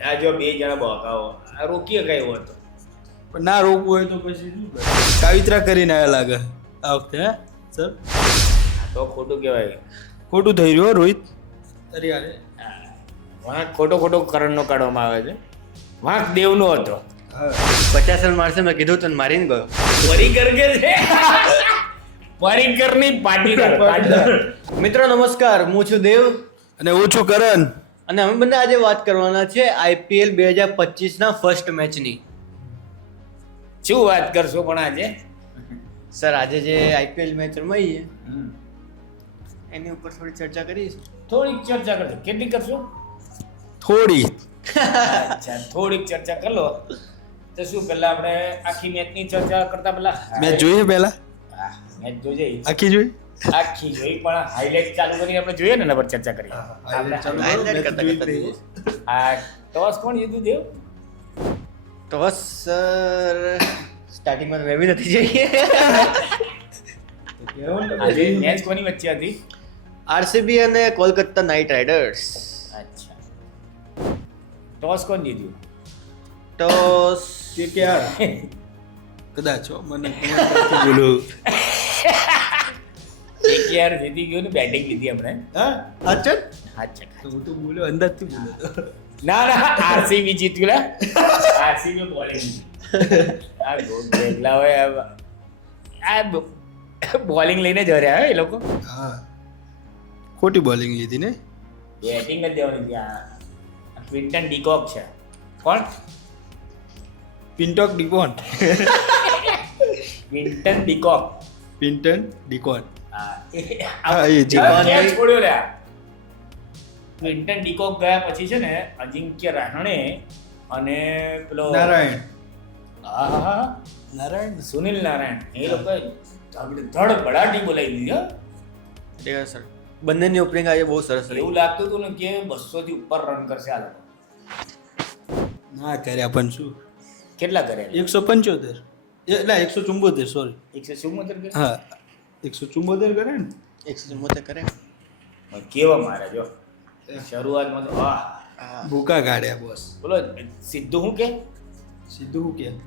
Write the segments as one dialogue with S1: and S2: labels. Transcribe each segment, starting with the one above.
S1: આ જો બે જણા બોકાઓ આ રોકીએ કઈ હતો
S2: પણ ના રોકવું હોય તો પછી શું કરે? કાવિત્રા કરીને આવ્યા લાગે આ વખતે. હે સર
S1: તો ખોટું કહેવાય.
S2: ખોટું થઈ રહ્યું હો, રોહિત. અરે યાર
S1: વાંક ખોટો કરણનો કાઢવામાં આવે છે. વાંક દેવનો હતો.
S3: 50 રન મારશે મેં કીધું તને મારીને ગયો.
S1: પરિકર કે છે પરિકરની પાટીદાર.
S3: મિત્રો નમસ્કાર, હું છું દેવ
S2: અને હું છું કરણ.
S3: અને અમે બંને આજે વાત કરવાના છે IPL 2025 ફર્સ્ટ મેચની.
S1: શું વાત કરશો પણ આજે?
S3: સર આજે જે IPL મેચ રમાઈ છે એની ઉપર થોડી ચર્ચા કરીશું.
S1: થોડીક ચર્ચા કરશો. કેટલી કરશો?
S2: થોડી
S1: અચ્છા, થોડીક ચર્ચા કરી લો. તો શું પહેલા આપણે આખી મેચની ચર્ચા કરતા પહેલા
S2: મેચ જોઈએ પહેલા.
S1: મેચ જોઈએ
S2: આખી જોઈ.
S1: આખી જોઈ પણ હાઈલાઇટ ચાલુ કરીને આપણે જોઈએ ને એના પર ચર્ચા કરીએ.
S3: highlight કરતા.
S1: આ ટોસ કોણ જીતું દેવ?
S3: તો બસ સર સ્ટાર્ટિંગમાં તો મેં બી નથી જોઈએ.
S1: આજે મેચ કોની વચ્ચે હતી?
S3: RCB અને કોલકાતા નાઇટ રાઇડર્સ.
S1: અચ્છા, ટોસ કોણ જીત્યું?
S3: તો
S2: KKR કદાચ હો, મને બોલું.
S1: KKR જીતી ગયું ને બેટિંગ લીધી આપણે.
S2: હા અચ્છા
S1: અચ્છા,
S2: તો હું તો બોલ્યો, અંદાજથી બોલ્યો.
S1: ના RCB જીત્યું લા. RCB બોલિંગ આ બેગલા હોય આ બોલિંગ લઈને જ હર્યા હે એ લોકો.
S2: હા ખોટી બોલિંગ લીધી ને.
S1: બેટિંગ જ દેવાની ત્યાં. ક્વિન્ટન ડીકોક છે. કોણ?
S2: પિન્ટોક ડિકોન.
S1: Quinton de Kock.
S2: પિન્ટન ડિકોન.
S1: હા
S2: હા, એ જે
S1: કેચ છોડ્યો લે. ક્વિન્ટન ડીકોક ગયા પછી છે ને અજિંક્ય રહાણે અને પેલો
S2: નારાયણ.
S1: હા
S2: નારાયણ
S1: સુનિલ નારાયણ એ લોકો ધડ બડાટી બોલાવી દીધી હો.
S3: સર બંનેની ઓપનિંગ આજે બહુ સરસ રહી.
S1: એવું લાગતું હતું ને કે 200 થી ઉપર રન કરશે આ લોકો.
S2: ના કર્યા પણ શું,
S1: કેટલા કર્યા?
S2: 175 એટલે 174 સોરી.
S1: 174 કર્યા.
S2: હા 174 કરે ને.
S3: 174 કરે.
S1: કેવા મારે જો શરૂઆતમાં તો
S2: ભૂકા કાઢ્યા બોસ.
S1: બોલો સીધું હું કે
S2: સીધું હું કે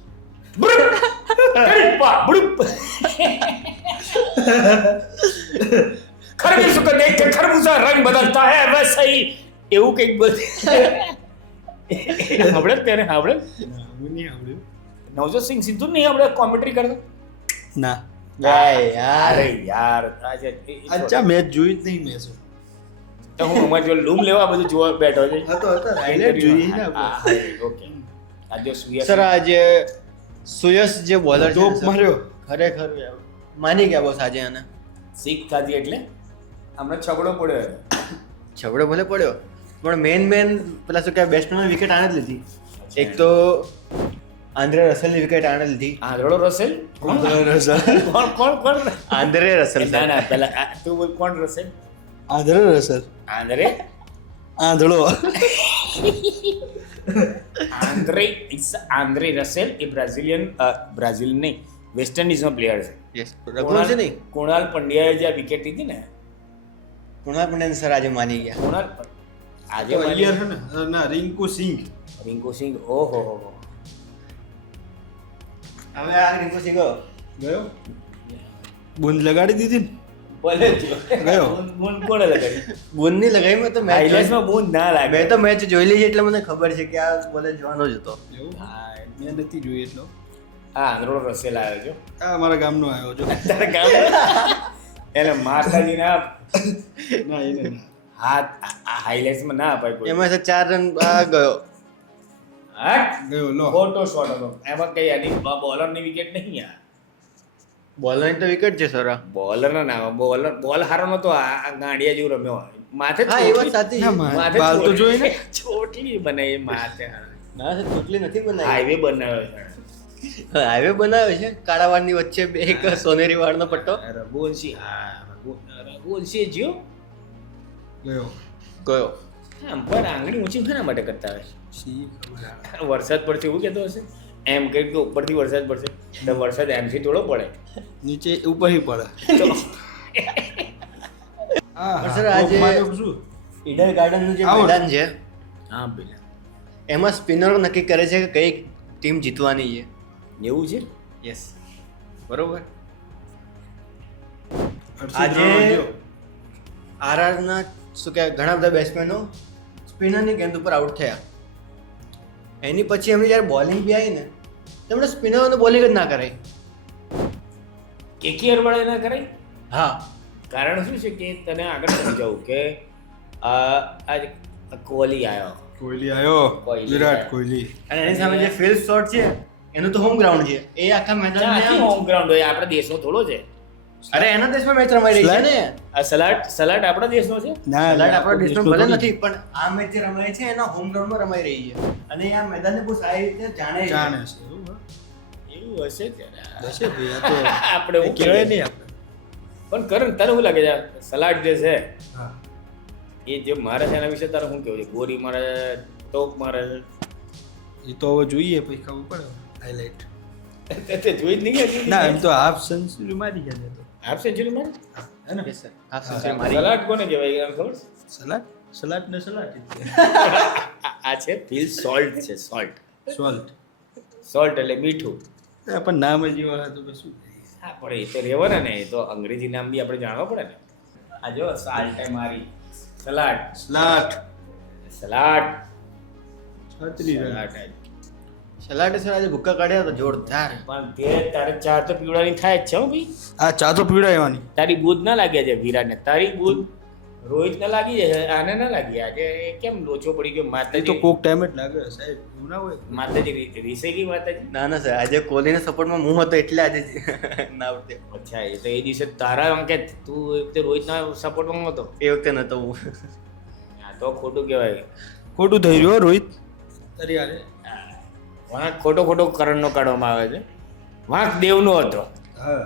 S1: खरबूज को देख के खरबूजा रंग बदलता है वैसे ही એવું કઈક બોલ. આપણે તેને આપણે
S2: હું નહીં આવડ્યું.
S1: નવજોત સિંહ સિદ્ધુ નહીં આપણે કોમેન્ટ્રી કરતો.
S2: ના
S1: અરે યાર આજે
S2: અચ્છા મેચ જોઈ જ નહીં મેચ.
S1: તો હું અમાર જો લૂમ લેવા બધું જોવા બેઠો છે.
S2: હતો હાઈલાઇટ જોઈ ને આપણે.
S1: ઓકે આજે સુયસ
S3: સર આજે સુયશ જે બોલર
S2: ટોપ માર્યો.
S3: ખરેખર માની ગયા બોસ આજે આને.
S1: શીખ થાતી એટલે હમણાં છગડો પડ્યો.
S3: છગડો ભલે પડ્યો પણ મેન પેલા શું કહેવાય બેટ્સમેન વિકેટ આણે જ લીધી. એક તો આંદ્રે રસેલની વિકેટ આણે લીધી.
S1: આંધળો રસેલ કોણ
S3: આંદ્રે રસેલ.
S1: ના ના પેલા તું બોલ કોણ રસેલ?
S2: આંધળો રસલ.
S1: આંધરે
S2: આંધળો.
S1: આંદ્રે રસેલ એ બ્રાઝિલ નહીં વેસ્ટ ઇન્ડિઝનો પ્લેયર છે.
S3: યસ રઘુવંશ છે નહીં.
S1: કુણાલ પંડ્યાએ જે વિકેટ લીધી ને
S3: કુણાલ પંડ્યા સર આજે માની ગયા.
S1: કુણાલ આજે
S2: અય્યર છે ને ના રિંકુ સિંઘ.
S1: રિંકુ સિંઘ ઓહો
S3: હવે આ રિંકુ સિંહ
S2: ગયો બુંદ લગાડી દીધી ને.
S1: બોલે
S2: ગયો.
S1: બૂંદ કોણે લગાડી?
S3: બુનની લગાઈમાં તો મેચ
S1: હાઈલાઇટ્સમાં બૂંદ ના લાગે.
S3: મેં તો મેચ જોઈ લીધી એટલે મને ખબર છે કે આ બોલે જવાનો જ હતો.
S1: હા,
S2: મેં નથી જોઈ એટલો.
S1: આ આંધળો રસેલ આવ્યો છો
S2: આ અમારા ગામનો આવ્યો છો.
S1: તારા ગામ એને માતાજીને
S2: ના એને ના.
S1: હાથ આ હાઈલાઇટ્સમાં ના અપાય કોઈ.
S3: એમાં 4 રન ગયો.
S1: હા
S2: ગયો લો.
S1: ખોટો શોટ હતો એમાં કઈ આની બોલરની વિકેટ નહીં યાર.
S3: બોલરની તો વિકેટ છે સર.
S1: બોલર ના બોલ હારો નતો. આ ગાંડિયા જેવું રમ્યો માથે
S3: હા એ વાત સાચી.
S2: ના,
S1: માથે
S2: બાલ તો જોઈ ને.
S1: ચોટલી બનાવી માથે.
S3: ના સર ચોટલી નથી બનાવી.
S1: હાઈવે બનાવ્યો છે.
S3: હાઈવે બનાવ્યો છે કાળા વાળની વચ્ચે બે એક સોનેરી વાળનો પટ્ટો.
S1: રઘુવંશી રઘુવંશી જીઓ
S2: ગયો.
S3: ગયો.
S1: આમ પણ આંગળી ઊંચી શેના માટે કરતા હોય?
S2: સી ખબર આ.
S1: વરસાદ પડશે એવું કહેતો હશે. એમ કઈ તો ઉપરથી વરસાદ પડશે તો વરસાદ એમથી થોડો પડે.
S2: નીચે ઉપરથી પડે.
S1: તો
S2: હા
S3: પણ સર આજે
S2: ટોપ માર્યો શું?
S3: ઈડર ગાર્ડનનું જે
S2: આઉટ.
S3: મેદાન છે
S1: હા પેલા
S3: એમાં સ્પિનરો નક્કી કરે છે કે કઈ ટીમ જીતવાની છે.
S1: એવું છે.
S3: યસ, બરોબર.
S2: હર્ષિત
S3: આજે
S2: રાણા
S3: આરઆરના શું કહેવાય ઘણા બધા બેટ્સમેનો સ્પિનરની ગેંદ ઉપર આઉટ થયા. એની પછી એમની જ્યારે બોલિંગ બી આવી ને તેમણે સ્પિનરોને બોલિંગ જ ના કરાય.
S1: કેકેઆર વાળા ના કરાય.
S3: હા,
S1: કારણ શું છે કે તને આગળ સમજાવું કે આ કોહલી આવ્યો,
S2: કોહલી આવ્યો,
S1: કોહલી
S2: વિરાટ
S1: આવ્યો.
S2: કોહલી.
S3: અને એની સામે જે ફિલ્ડ શોટ છે એનું તો હોમ ગ્રાઉન્ડ છે. એ આખા મેદાનમાં
S1: હોમ ગ્રાઉન્ડ હોય, આપણા દેશનો થોડો છે.
S3: અરે એના દેશમાં મેચ રમાઈ રહી છે ને.
S1: આ સલાડ આપણા દેશનો છે.
S2: ના
S3: સલાડ આપણા દેશમાં ભલે
S2: થોડી.
S3: નથી, પણ આ મેચ જે રમાય છે એના હોમ ગ્રાઉન્ડમાં રમાઈ રહી છે. અને આ મેદાનને બહુ સારી રીતે જાણે છે.
S2: જાણે છે એવું હે?
S1: એવું હશે ત્યારે.
S2: હશે ભાઈ, આ તો
S1: આપણે એવું
S2: કહેવાય
S1: કહેવાય
S2: નહીં આપણે.
S1: પણ કરણ તને શું લાગે છે સલાડ જે છે
S2: હા,
S1: એ જે મારે છે એના વિશે તારે શું કેવું છે? ગોરી મારે, ટોપ મારે
S2: એ તો હવે જોઈએ પછી ખબર પડે હાઇલાઇટ.
S1: તે જોઈ જ નહીં હજી?
S2: ના, એમ તો હાફ સેન્ચુરી મારી ગયા છે તો.
S1: હાફ સેન્ચુરી મારે
S2: હે ને?
S3: Yes, sir. હાફ સેન્ચુરી મારી.
S1: સલાડ કોને કહેવાય એમ ખબર છે?
S2: સલાડ ને સલાડ
S1: આ છે ફીલ સોલ્ટ છે.
S2: સોલ્ટ
S1: સોલ્ટ એટલે મીઠું.
S2: પણ નામ જ એવા તો પછી શું
S1: હા, પણ એ તો રહેવાના ને, એ તો અંગ્રેજી નામ બી આપણે જાણવા પડે ને. આ જો સાલ્ટ મારી, સલાડ
S2: સલાડ
S1: સલાડ
S2: છત્રી
S1: સલાડ.
S3: સલાડે સર આજે ભૂક્કા કાઢ્યા તો જોરદાર.
S1: પણ તે તારે ચા તો પીવડાની થાય જ છે હો ભાઈ.
S2: આ ચા તો પીવડાવવાની.
S1: તારી બૂધ ના લાગ્યા છે વિરાટને, તારી બૂધ રોહિતને લાગી જાય, આને ના લાગી. આજે એ કેમ લોચો પડી ગયો?
S2: એ તો
S1: માતાજી
S2: કોક ટાઈમ જ લાગે સાહેબ, એવું ના હોય.
S1: માતાજી રીસાઈ ગઈ માતાજી.
S3: ના ના સર, આજે કોહલીના સપોર્ટમાં હું હતો એટલે આજે ના આવડે.
S1: અચ્છા, એ તો એ દિવસે તારા અંકે તું એ વખતે રોહિતના સપોર્ટમાં હતો.
S3: એ વખતે નતો હું.
S1: આ તો ખોટું કહેવાય.
S2: ખોટું થઈ રહ્યું હો રોહિત. તારી હારે.
S1: વાંક ખોટો કરણનો કાઢવામાં આવે છે. વાંક દેવનો હતો.
S2: હા,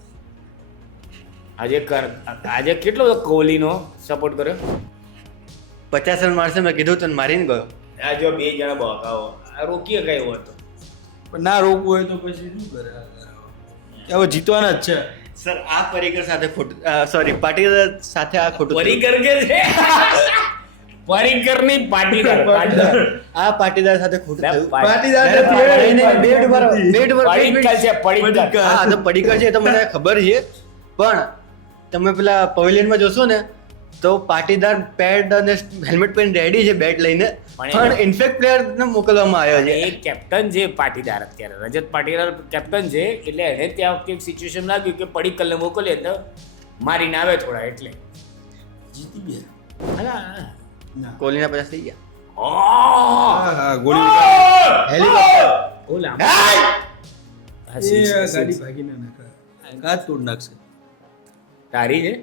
S1: આજે કેટલો બધો કોહલીનો સપોર્ટ કર્યો.
S3: 50 રન મારશે મેં કીધું તને, મારીને ગયો.
S1: આ જો બે જણા બોકાઓ, આ રોકીએ કઈ હતો.
S2: પણ ના રોકવું હોય તો પછી શું કરે? હવે જીતવાના જ છે.
S3: સર આ પરીકર સાથે ખોટું, સોરી પાટીદાર સાથે આ ખોટું થયું.
S1: પરિકર કે છે? પરિકર ની પાટીદાર.
S3: આ પાટીદાર સાથે ખોટું થયું.
S2: પાટીદાર
S3: અરે,
S2: નથી,
S3: નહીં, નહીં, બેટ ઉપર આવો, બેટ ઉપર, બેટ,
S1: પડીકર
S3: બેટ.
S1: છે, પડીકર.
S3: હા તો પડીકર છે એ તો મને ખબર છે, પણ તમે પેલા પવેલિયનમાં જોશો ને તો પાટીદાર પેડ અને હેલ્મેટ પહેરીને રેડી છે બેટ લઈને, પણ ઇન્ફેક્ટ પ્લેયરને મોકલવામાં આવ્યો છે.
S1: એ કેપ્ટન છે પાટીદાર, અત્યારે રજત પાટીદાર કેપ્ટન છે, એટલે એને ત્યાં વખતે એક સિચ્યુએશન લાગ્યું કે પડીકલને મોકલીએ તો મારીને આવે થોડા, એટલે
S2: જીતી ગયા.
S1: અલા,
S2: ના.
S3: કોહલીના 50 થઈ ગયા.
S1: ઓહ!
S2: હા, હા, ગોળી
S3: હેલિકોપ્ટર.
S1: ઓલા.
S2: એ
S1: હા,
S2: ગાડી ભાગી ના નાખે. કાચ તોડ નાખશે.
S1: તારી છે.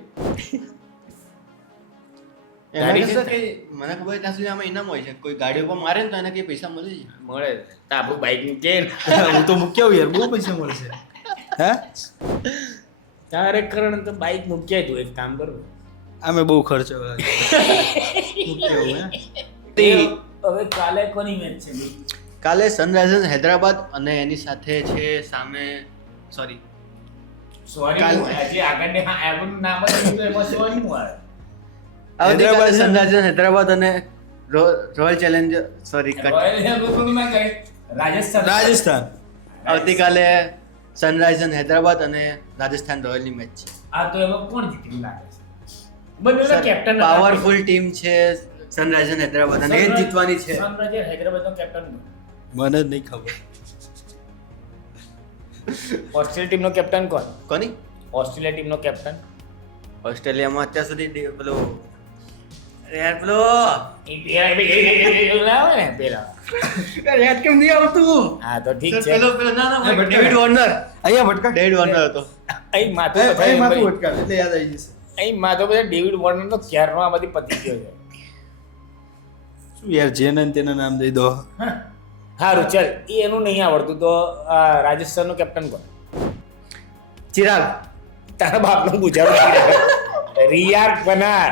S3: એના
S1: ગાડી
S3: કરતાં
S1: છે?
S3: કંઈ મને ખબર છે ત્યાં સુધી આમાં ઇનામ હોય છે. કોઈ ગાડી ઉપર મારે ને તો એને કઈ પૈસા મળે છે.
S1: મળે તો આપણું બાઈક કે
S2: હું તો મૂક્યા યાર, બહુ પૈસા મળશે. હે?
S1: તારે કરણ તો બાઈક મૂક્યા તું, એક કામ કરું.
S2: આમે બહુ ખર્ચ મૂક્યો હે.
S1: હવે કાલે કોની મેચ છે?
S3: કાલે સનરાઇઝર્સ હૈદરાબાદ અને એની સાથે છે સામે, સોરી
S1: સોરી,
S3: કાલે-
S1: આજે આગળ આગળનું નામ જ નહીં તો એમાં સોરી હું આવે.
S3: આવતીકાલે
S2: હૈદરાબાદ છે ને?
S3: સનરાઇઝર્સ હૈદરાબાદ અને રોયલ ચેલેન્જર, સોરી
S1: રોયલ કોની મેચ કરે? રાજસ્થાન.
S2: રાજસ્થાન.
S3: આવતીકાલે સનરાઇઝર્સ હૈદરાબાદ અને રાજસ્થાન રોયલની મેચ છે.
S1: આ તો એમાં કોણ જીતી લાગે છે? બંનેના કેપ્ટન
S3: પાવરફુલ ટીમ છે સનરાઇઝર્સ હૈદરાબાદ અને એ જ જીતવાની છે.
S1: સનરાઇઝર્સ હૈદરાબાદનો કેપ્ટન
S2: મને જ નહીં ખબર.
S1: ઓસ્ટ્રેલિયા ટીમનો કેપ્ટન કોણ?
S3: કોની?
S1: ઓસ્ટ્રેલિયા ટીમનો કેપ્ટન
S3: ઓસ્ટ્રેલિયામાં અત્યાર સુધી પેલો, અરે યાર પેલો
S1: પેલા આવે ને પેલા.
S3: યાદ કેમ નહીં આવતું?
S1: હા તો ઠીક
S3: સર,
S1: છે.
S3: પેલો ના
S2: હા, ભટકા.
S3: David Warner.
S2: અહીંયા ભટકા.
S3: ડેવિડ વોર્નર હતો.
S1: અહીં માથું
S2: એ,
S1: બતાવી
S2: એ માથું
S1: ભાઈ.
S2: ભટકા એટલે યાદ આવી જશે.
S1: અહીં માથું બધા ડેવિડ વોર્નર તો ક્યારનો આમાંથી પતી ગયો છે.
S2: શું યાર, જેને ને તેના નામ દઈ દો.
S1: સારું ચાલ, એ એનું નહીં આવડતું તો રાજસ્થાનનો કેપ્ટન કોણ?
S3: ચિરાગ.
S1: તારા બાપનું પૂછાડું. રિયાગ પનાર.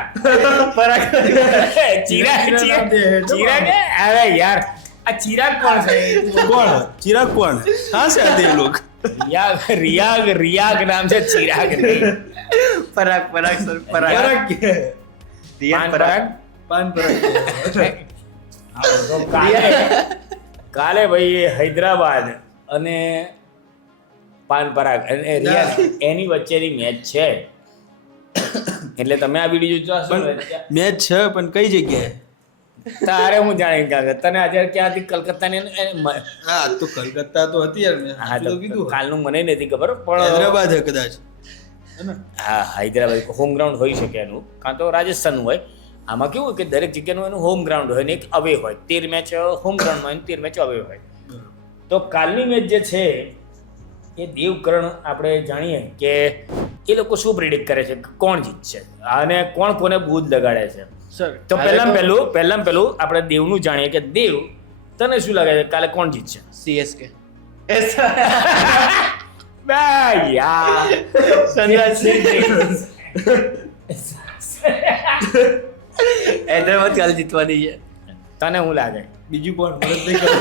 S1: ચિરાગ ચિરાગ અરે યાર, આ ચિરાગ કોણ છે?
S2: કોણ? ચિરાગ કોણ? હા છે આતે એ લોગ.
S1: રિયાગ નામ છે, ચિરાગ નહીં.
S3: પરાગ સર, પરાગ.
S2: પરાગ કે?
S3: રિયાન
S1: પાન
S3: પરાગ.
S2: પાન પરાગ.
S1: તો કાલે ભાઈ હૈદરાબાદ અને પાનપરાગ અને રિયાઝ એની વચ્ચેની મેચ છે. એટલે તમે આ વિડીયો જોશો
S2: મેચ છે પણ કઈ જગ્યાએ?
S1: તારે હું જાણી કાંગે તને આજે ક્યાંથી કલકત્તાની
S2: હા તો કલકત્તા તો હતી યાર, મેં
S1: હા તો
S2: કીધું
S1: કાલનું મને નથી ખબર પણ
S2: હૈદરાબાદ છે કદાચ.
S1: હા હૈદરાબાદ હોમ ગ્રાઉન્ડ હોઈ શકે એનું, કાં તો રાજસ્થાનનું હોય. આમાં કેવું હોય કે દરેક જગ્યાનું એનું હોમ ગ્રાઉન્ડ હોય ને એક અવે હોય. 13 મેચ હોમ ગ્રાઉન્ડમાં હોય 13 મેચ અવે હોય. તો કાલની મેચ જે છે એ દેવકરણ આપણે જાણીએ કે એ લોકો શું પ્રિડિક્ટ કરે છે કોણ જીતશે અને કોણ કોને બૂદ લગાડે છે.
S3: સર
S1: તો પહેલાં પહેલું આપણે દેવનું જાણીએ કે દેવ તને શું લાગે છે કાલે કોણ જીતશે?
S3: CSK
S1: યાર
S3: હૈદરાબાદ કાલ જીતવાની છે.
S1: તને શું લાગે?
S2: બીજું પણ મદદ નહીં કરે.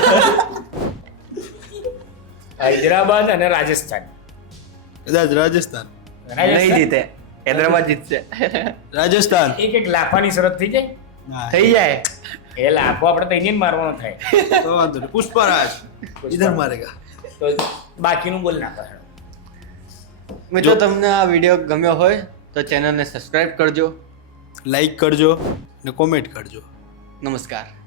S1: હૈદરાબાદ અને રાજસ્થાન.
S2: કદાચ રાજસ્થાન.
S3: નહીં જીતે, હૈદરાબાદ જીતશે.
S2: રાજસ્થાન
S1: એક લાફાની શરત થઈ જાય.
S2: હા,
S3: થઈ જાય.
S1: એ લાફો આપણે તો અહીંયા જ મારવાનો થાય.
S2: તો વાંધો નહીં. પુષ્પરાજ ઇધર મારેગા.
S1: તો બાકીનું બોલ નાખો.
S3: મિત્રો તમને આ વિડીયો ગમ્યો હોય તો ચેનલને સબસ્ક્રાઇબ કરજો.
S2: લાઈક કરજો ને કોમેન્ટ કરજો.
S3: નમસ્કાર.